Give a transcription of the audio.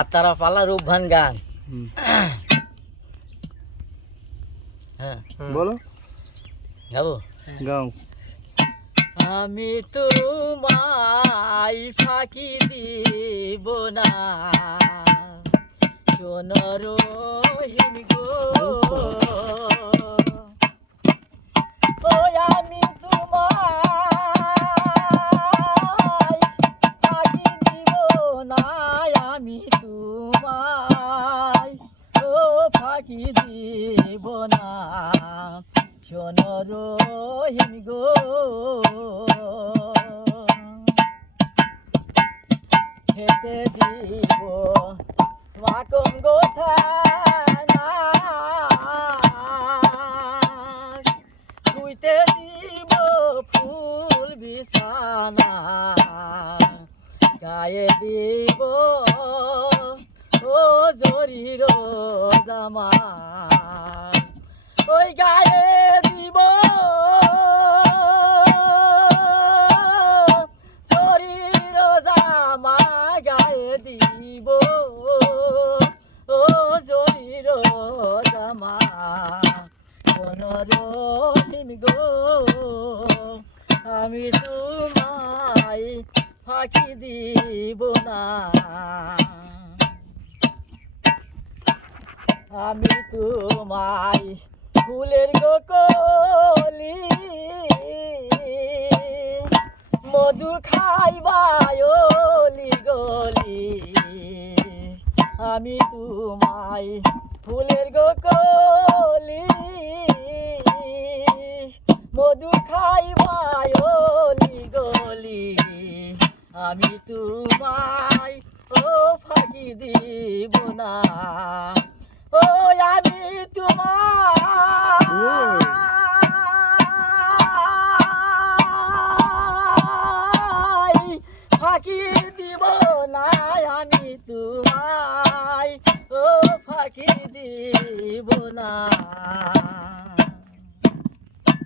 আতারা পালা রূপভান গান। হ্যাঁ বলো, গাবো। গাও। আমি তোমায় ফাঁকি দিব না, শোনো রহিম গো। ও আমি তোমায় ফাঁকি দিব না, আমি তোমায় ফাঁকি দিব না, শোনো রহিম গো। খেতে দিব মাকম গোছানা, শুইতে দিব ফুল বিছানা, গায়ে দিব ও জরির জামা, ওই গায়ে দিব জরির জামা, গায়ে দিব ও জরির জামা, কোন রহিম গো। আমি তোমায় ফাঁকি দিব না, আমি তোমায় ফুলের গোকলি, মধু খাইবায়লি গলি, আমি তোমায় ফুলের গোকলি, মধু খাইবায়লি গলি, আমি তোমায় ফাঁকি দিব না, ও আমি তোমায় ফাঁকি দিব না, আমি তোমায় ফাঁকি দিব না।